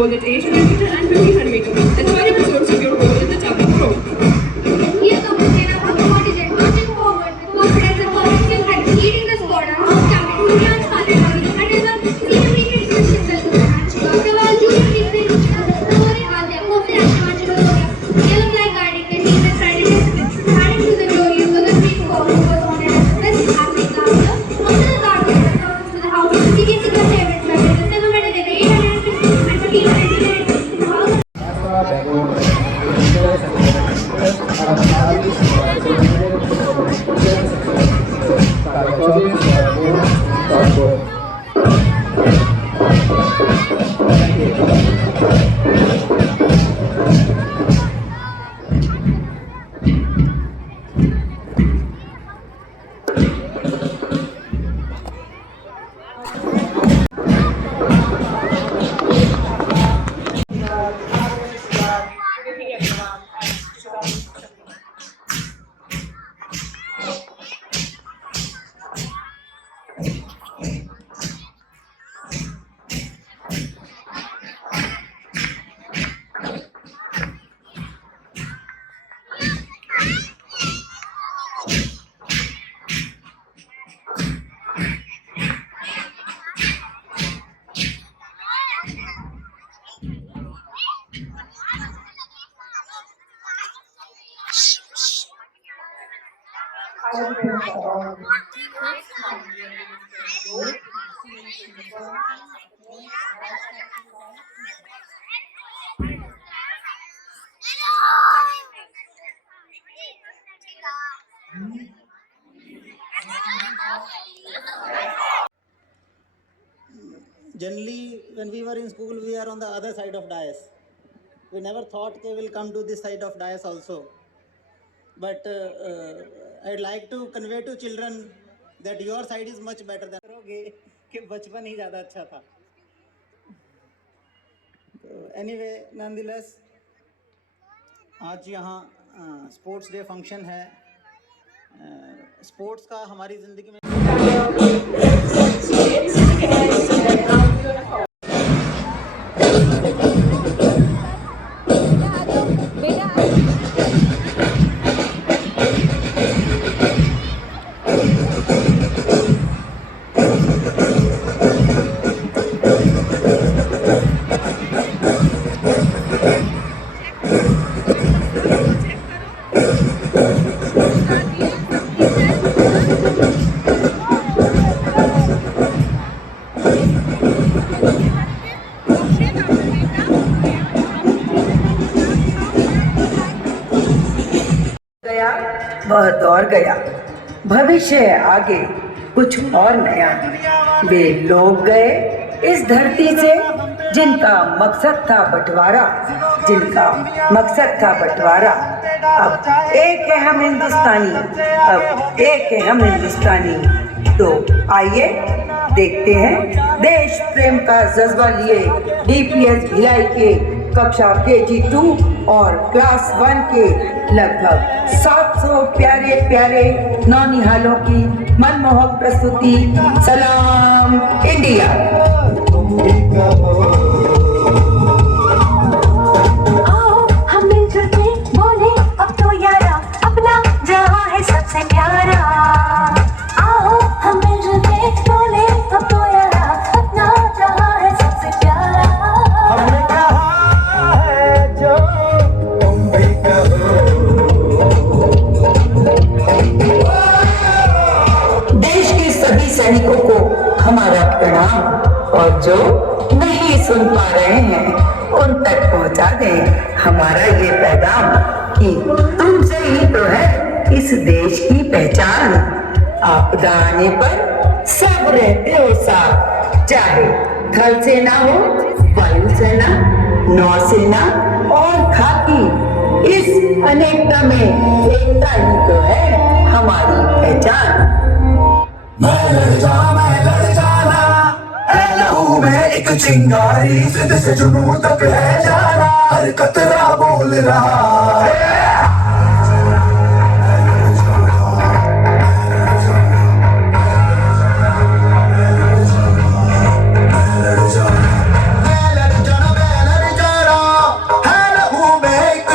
goal at 800 meter and 1500 meter. And 20 episodes of your goal in the javelin throw. ये तो मुझे ना बहुत motivate marching forward with confidence and conviction and leading the squad and outstanding to launch Khalid and is a senior leader in the system to match. सवाल junior team से पूरे आते हैं वो से आशीर्वाद हो गया. Yellow flag guarding the team that tried to discipline, adding to the glory of the three squad who was honored as the best athlete last year. After the guard comes to the house, CKC का favorite player, the silver medal in the 800 and 1500 meter. Generally, when we were in school, we are on the other side of dais. We never thought they will come to this side of dais also. But I'd like to convey to children that your side is much better than कि बचपन ही ज़्यादा अच्छा था. Anyway, nonetheless, आज यहाँ sports day function है. Sports का हमारी ज़िंदगी में वह दौर गया, भविष्य है आगे कुछ और नया. वे लोग गए इस धरती से जिनका मकसद था बंटवारा, जिनका मकसद था बंटवारा. अब एक है हम हिंदुस्तानी, अब एक है हम हिंदुस्तानी. तो आइए देखते हैं देश प्रेम का जज्बा लिए DPS भिलाई के कक्षा KG2 और क्लास 1 के लगभग 700 प्यारे प्यारे नौनिहालों की मनमोहक प्रस्तुति. सलाम इंडिया. आओ हम मिलजुल के बोले अब तो यारा, अपना जहां है सबसे प्यारा. आओ हम मिलजुल के बोले अब तो यारा, अपना जहां है सबसे प्यारा. हमने कहा है जो तुम भी कहो. देश के सभी सैनिकों को हमारा प्रणाम, और जो नहीं सुन पा रहे हैं उन तक पहुंचा दें हमारा ये पैगाम कि तुमसे ही तो है इस देश की पहचान. आपदा आने पर सब रहते हो साथ, चाहे थल सेना हो, वायु सेना, नौसेना और खाकी अनेकता में एकता ही तो है हमारी पहचान। मैं लड़ जाना है लहू में एक चिंगारी, जिद से जुनून तक है जाना, हर कतरा बोल रहा है।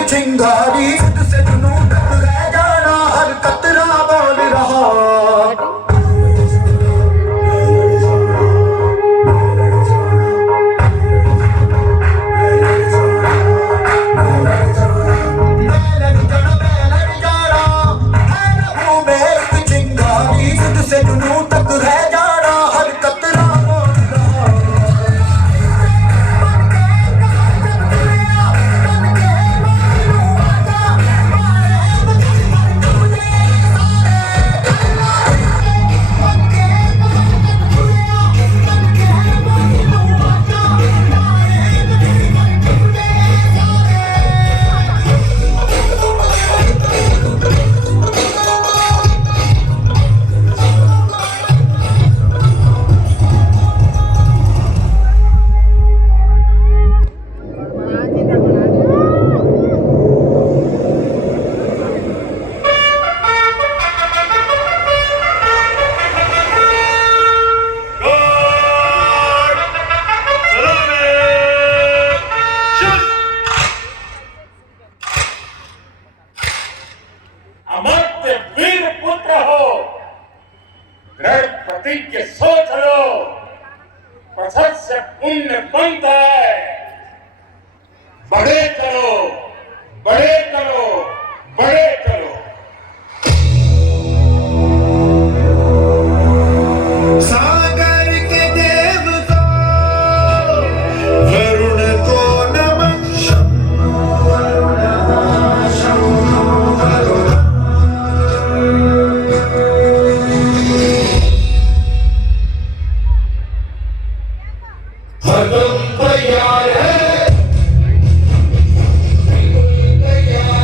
चिंगारी जिद से जुनून तक रह जाना, हर कतरा बोल रहा। चिंगारी जिद से जुनून तक रह जाना, हर कतरा बोल रहा। अमर्त्य वीर पुत्र हो, दृढ़ प्रतिज्ञ सोच लो, प्रसद से पुण्य बनता है। बड़े करो, बड़े करो, बड़े करो। सागर के देव को वरुण को नमन। हरदम तैयार है, तैयार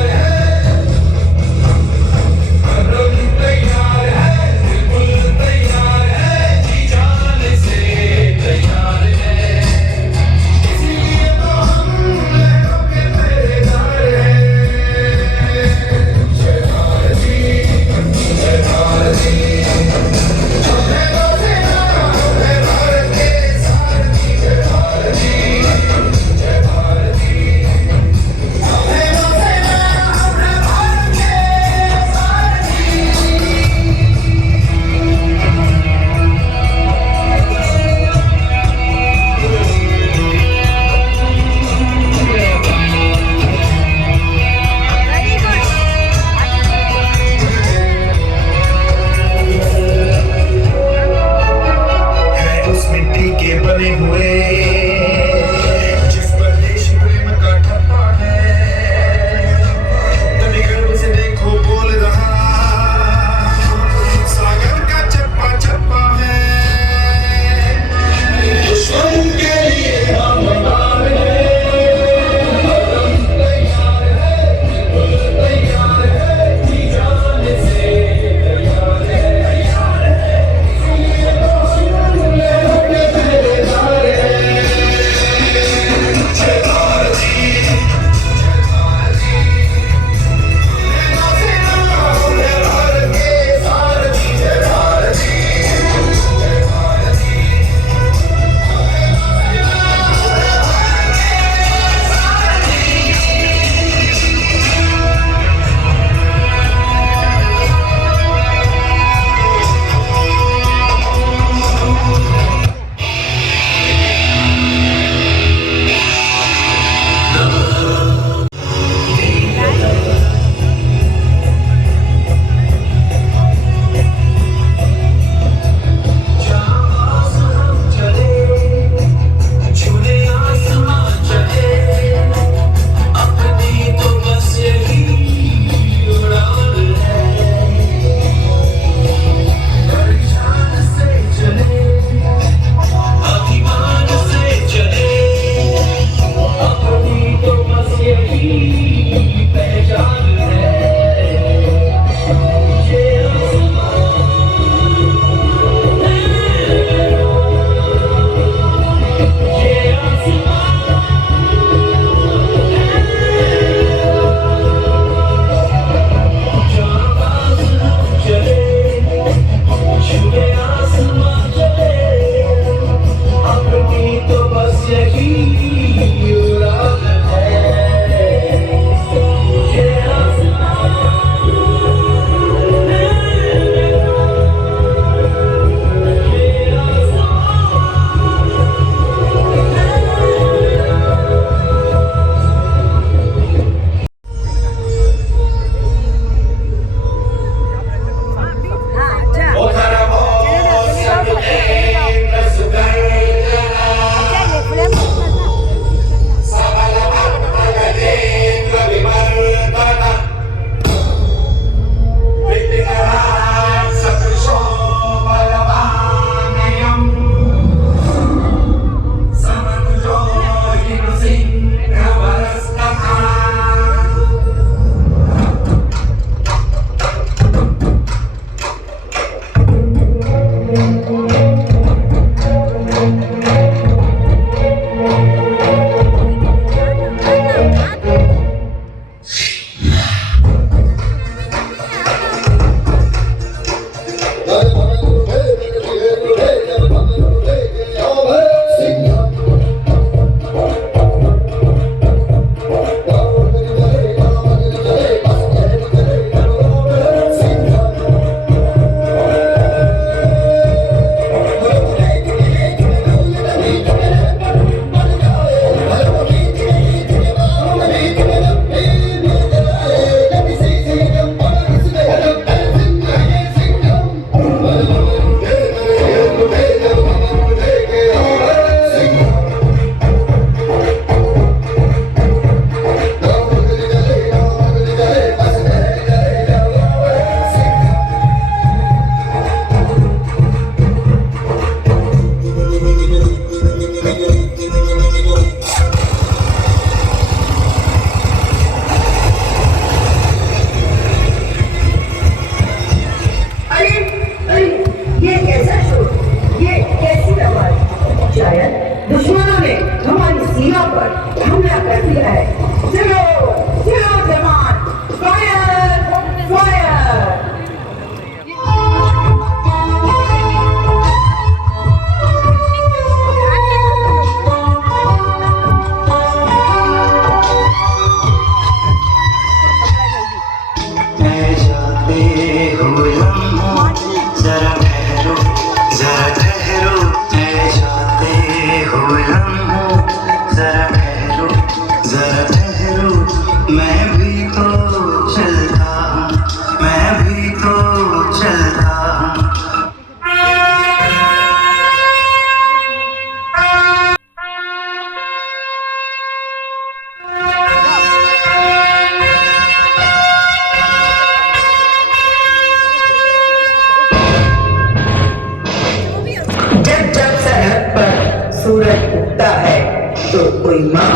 कोई माँ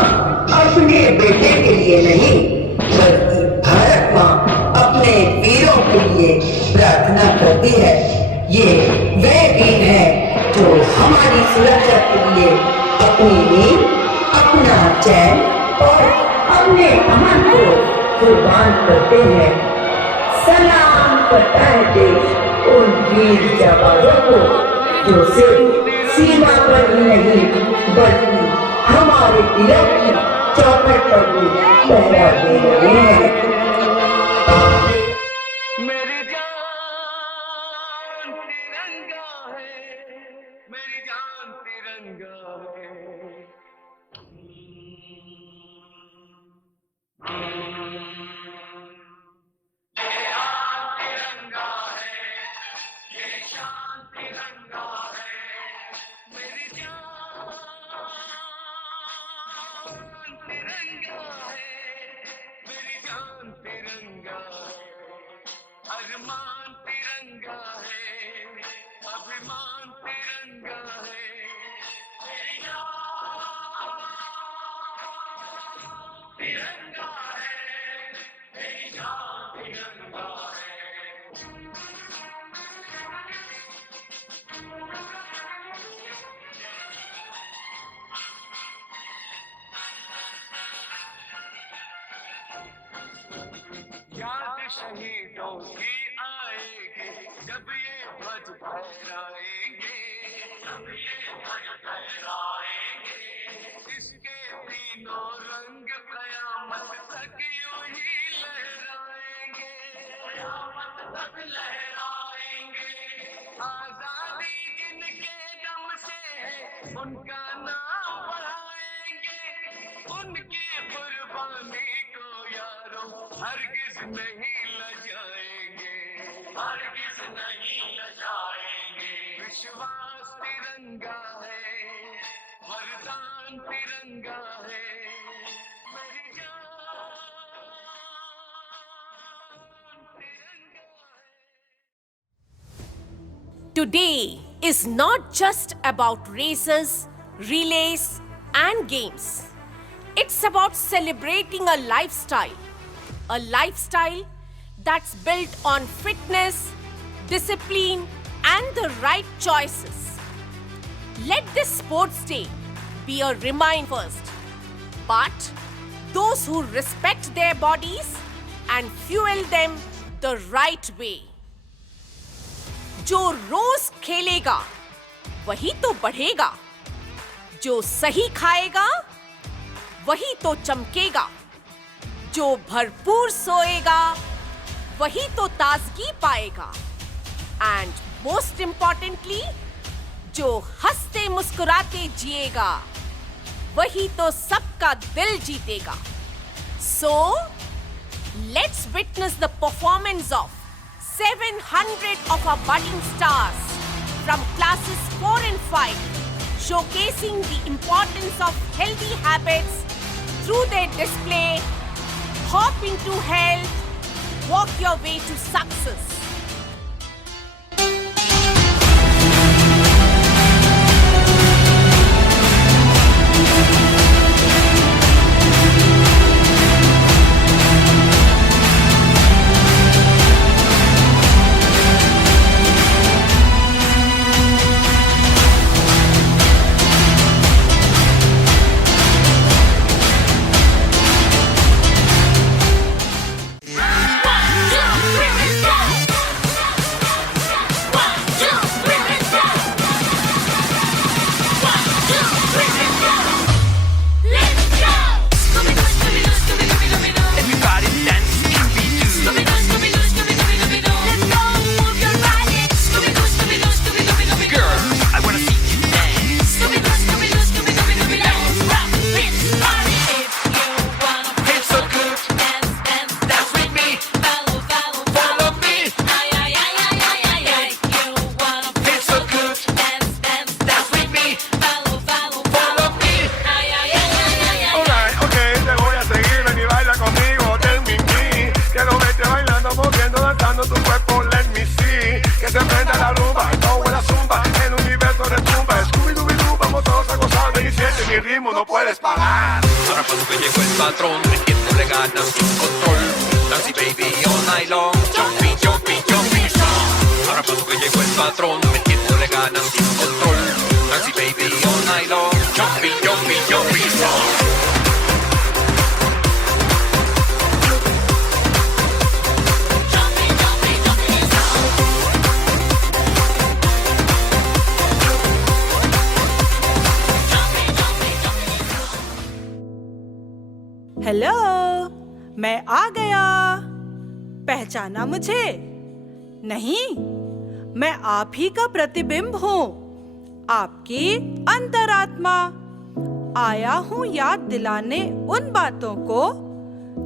अपने बेटे के लिए नहीं बल्कि भारत माँ अपने वीरों के लिए प्रार्थना करती है। ये वे वीर हैं जो हमारी सुरक्षा के लिए अपनी नींद, अपना चैन और अपने अमन को कुर्बान करते हैं। सलाम करता है देश उन वीर जाबाजों को जो सिर्फ सीमा पर ही नहीं बल्कि हमारे दिलों की चौखट पर भी पहरा दे रहे हैं। मेरी जान तिरंगा है, मेरी जान तिरंगा है। अरमान तिरंगा है, अभिमान तिरंगा है। मेरी जान तिरंगा है, मेरी जान तिरंगा है। याद शहीदों की आएगी जब ये ध्वज फहराएंगे, जब ये ध्वज फहराएंगे। इसके तीनों रंग कयामत तक यूं ही लहराएंगे, कयामत तक लहराएंगे। आजादी जिनके दम से है उनका नाम बढ़ाएंगे, उनकी कुर्बानी को यारों हरगिज नहीं लजाएंगे, हरगिज नहीं लजाएंगे। विश्वास तिरंगा है, वरदान तिरंगा है। मेरी जान तिरंगा है। Today is not just about races, relays, and games. It's about celebrating a lifestyle that's built on fitness, discipline, and the right choices. Let this sports day be a reminder first, but those who respect their bodies and fuel them the right way. जो रोज खेलेगा वही तो बढ़ेगा, जो सही खाएगा वही तो चमकेगा, जो भरपूर सोएगा वही तो ताजगी पाएगा, एंड मोस्ट इंपॉर्टेंटली जो हंसते मुस्कुराते जिएगा वही तो सबका दिल जीतेगा. So let's witness the performance of 700 of our budding stars from classes 4 and 5, showcasing the importance of healthy habits through their display. Hop into health, walk your way to success. Mi ritmo no puedes pagar. Ahora cuando que llegó el patrón, metiéndole ganas sin control. Nancy baby all night long, jumpy, jumpy, jumpy strong. Ahora cuando que llegó el patrón, metiéndole ganas sin control. Nancy baby all night long, jumpy, jumpy, jumpy strong. Hello, मैं आ गया। पहचाना मुझे? नहीं, मैं आप ही का प्रतिबिंब हूँ, आपकी अंतरात्मा। आया हूँ याद दिलाने उन बातों को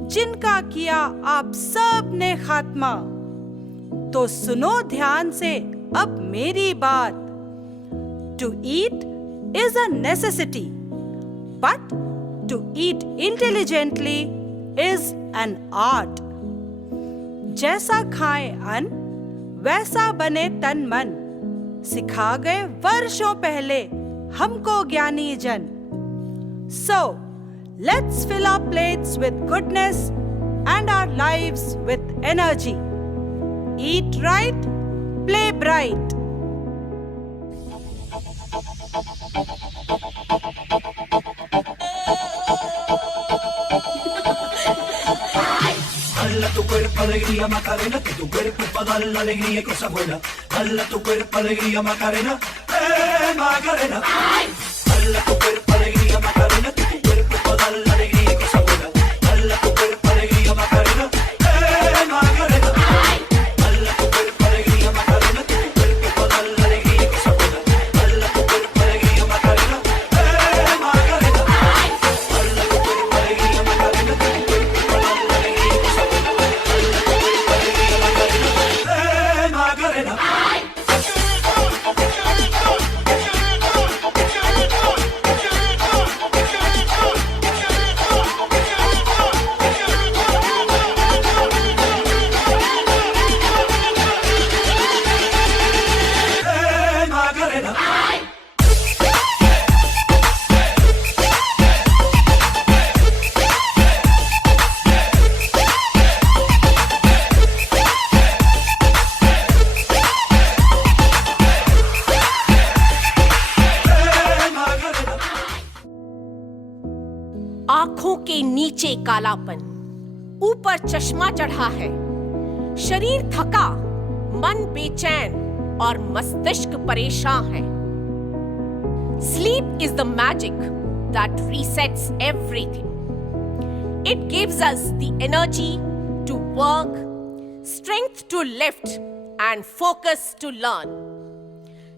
जिनका किया आप सब ने खात्मा। तो सुनो ध्यान से अब मेरी बात। To eat is a necessity, but to eat intelligently is an art. जैसा खाएं अन्न वैसा बने तन मन, सिखा गए वर्षों पहले हमको ज्ञानी जन। So let's fill our plates with goodness and our lives with energy. Eat right, play bright. Dale a tu cuerpo alegría Macarena, que tu cuerpo es para dar la alegría y cosas buenas. Dale a tu cuerpo alegría Macarena, Macarena. Dale a tu cuerpo alegría Macarena, que tu cuerpo es para dar la alegría y cosas buenas. Dale a tu cuerpo alegría Macarena, Macarena. Dale a tu cuerpo alegría Macarena, que tu cuerpo es para dar la alegría y cosas buenas. Dale a tu cuerpo alegría Macarena, Macarena. Dale a tu cuerpo alegría Macarena, que tu cuerpo es para dar la alegría y cosas buenas. Macarena. Macarena. आंखों के नीचे कालापन, ऊपर चश्मा चढ़ा है। शरीर थका, मन बेचैन और मस्तिष्क परेशान है। Sleep is the magic that resets everything. It gives us the energy to work, strength to lift, and focus to learn.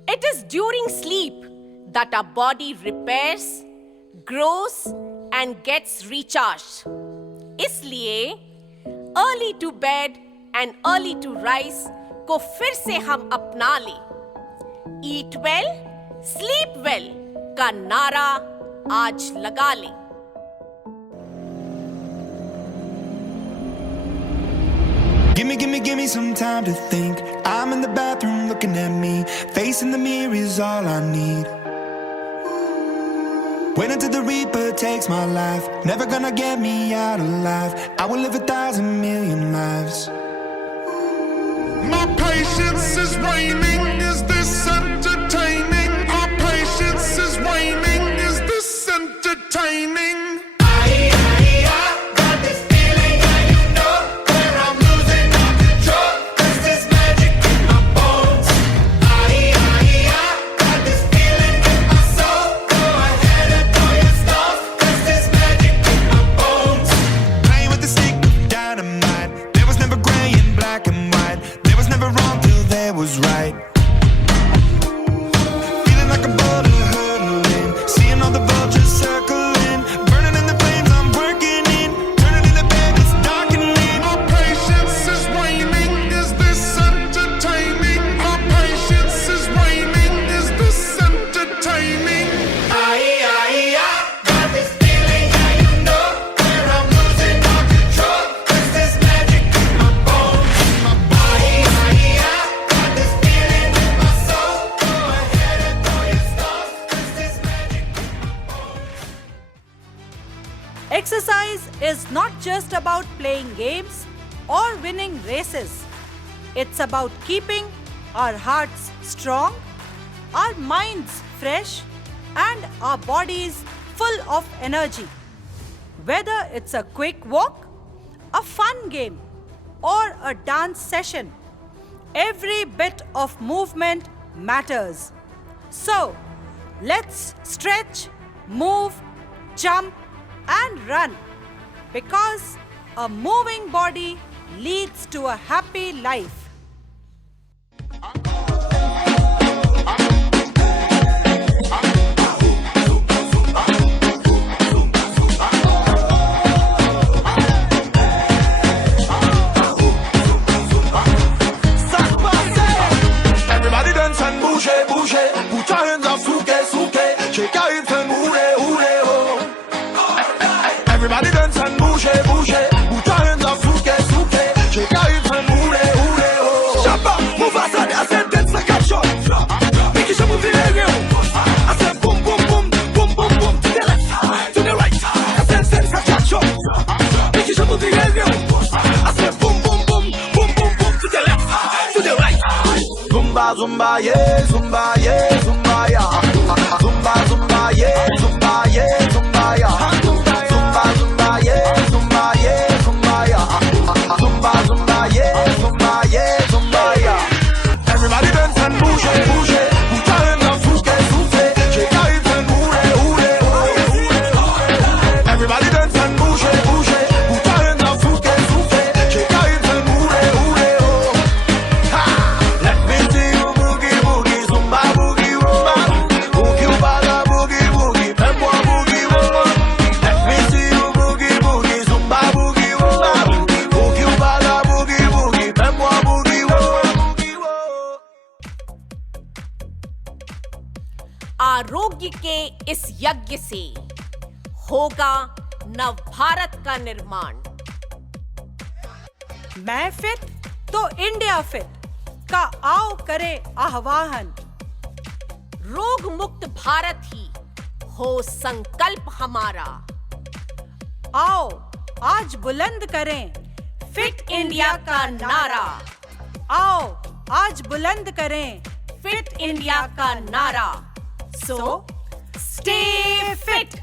It is during sleep that our body repairs, grows, and gets recharged. इसलिए early to bed and early to rise को फिर से हम अपना लें। Eat well, sleep well का नारा आज लगा लें। Give me some time to think. I'm in the bathroom looking at me. Facing the mirror is all I need. Wait until the Reaper takes my life. Never gonna get me out alive. I will live 1,000,000,000 lives. My patience is waning. Is this entertaining? Our patience is waning. Is this entertaining? Got this feeling, and you know that I'm losing my control. 'Cause there's magic in my bones. Got this feeling in my soul. Go ahead and throw your stuff. 'Cause there's magic in my bones. Playing with the stick of dynamite. just about playing games or winning races. It's about keeping our hearts strong, our minds fresh, and our bodies full of energy. Whether it's a quick walk, a fun game, or a dance session, every bit of movement matters. So, let's stretch, move, jump, and run, because a moving body leads to a happy life. Everybody dance and bouge, bouge. Put your hands up, souke, souke. Shake your hips and hooray, hooray, ho. Everybody dance and bouge, bouge. Put your hands up, souke, souke. Shake your hips and hooray, hooray, ho. Shabba, move aside, I said dance like a shot. Make it move in the air. I said boom, boom, boom, boom, boom, boom. To the left, to the right. I said dance like a shot. Make it move in the air. I said boom, boom, boom, boom, boom, boom. To the left, to the right. Zumba, zumba, yeah, zumba, yeah, zumba, yeah. Zumba, zumba, yeah, zumba, yeah, zumba, yeah. Zumba, zumba, yeah, zumba, yeah, zumba, yeah. Zumba, zumba, yeah, zumba, yeah, zumba, yeah. Everybody dance and bouge, bouge. Put your hands up, souke, souke. Shake your hips and hooray, hooray, hooray. Everybody dance and bouge, bouge. Put your hands up, souke, souke. Shake your hips and hooray, hooray, ho. Ha! Let me see you boogie, boogie, zumba, boogie, rumba. Boogie, baga, boogie, boogie, pembo, boogie, rumba. Let me see you boogie, boogie, zumba, boogie, rumba. Boogie, baga, boogie, boogie, pembo, boogie, rumba. आरोग्य के इस यज्ञ से होगा नव भारत का निर्माण। मैं फिट तो इंडिया फिट का आओ करे आह्वान। रोग मुक्त भारत ही हो संकल्प हमारा। आओ आज बुलंद करें फिट इंडिया का नारा। आओ आज बुलंद करें फिट इंडिया का नारा। So stay fit.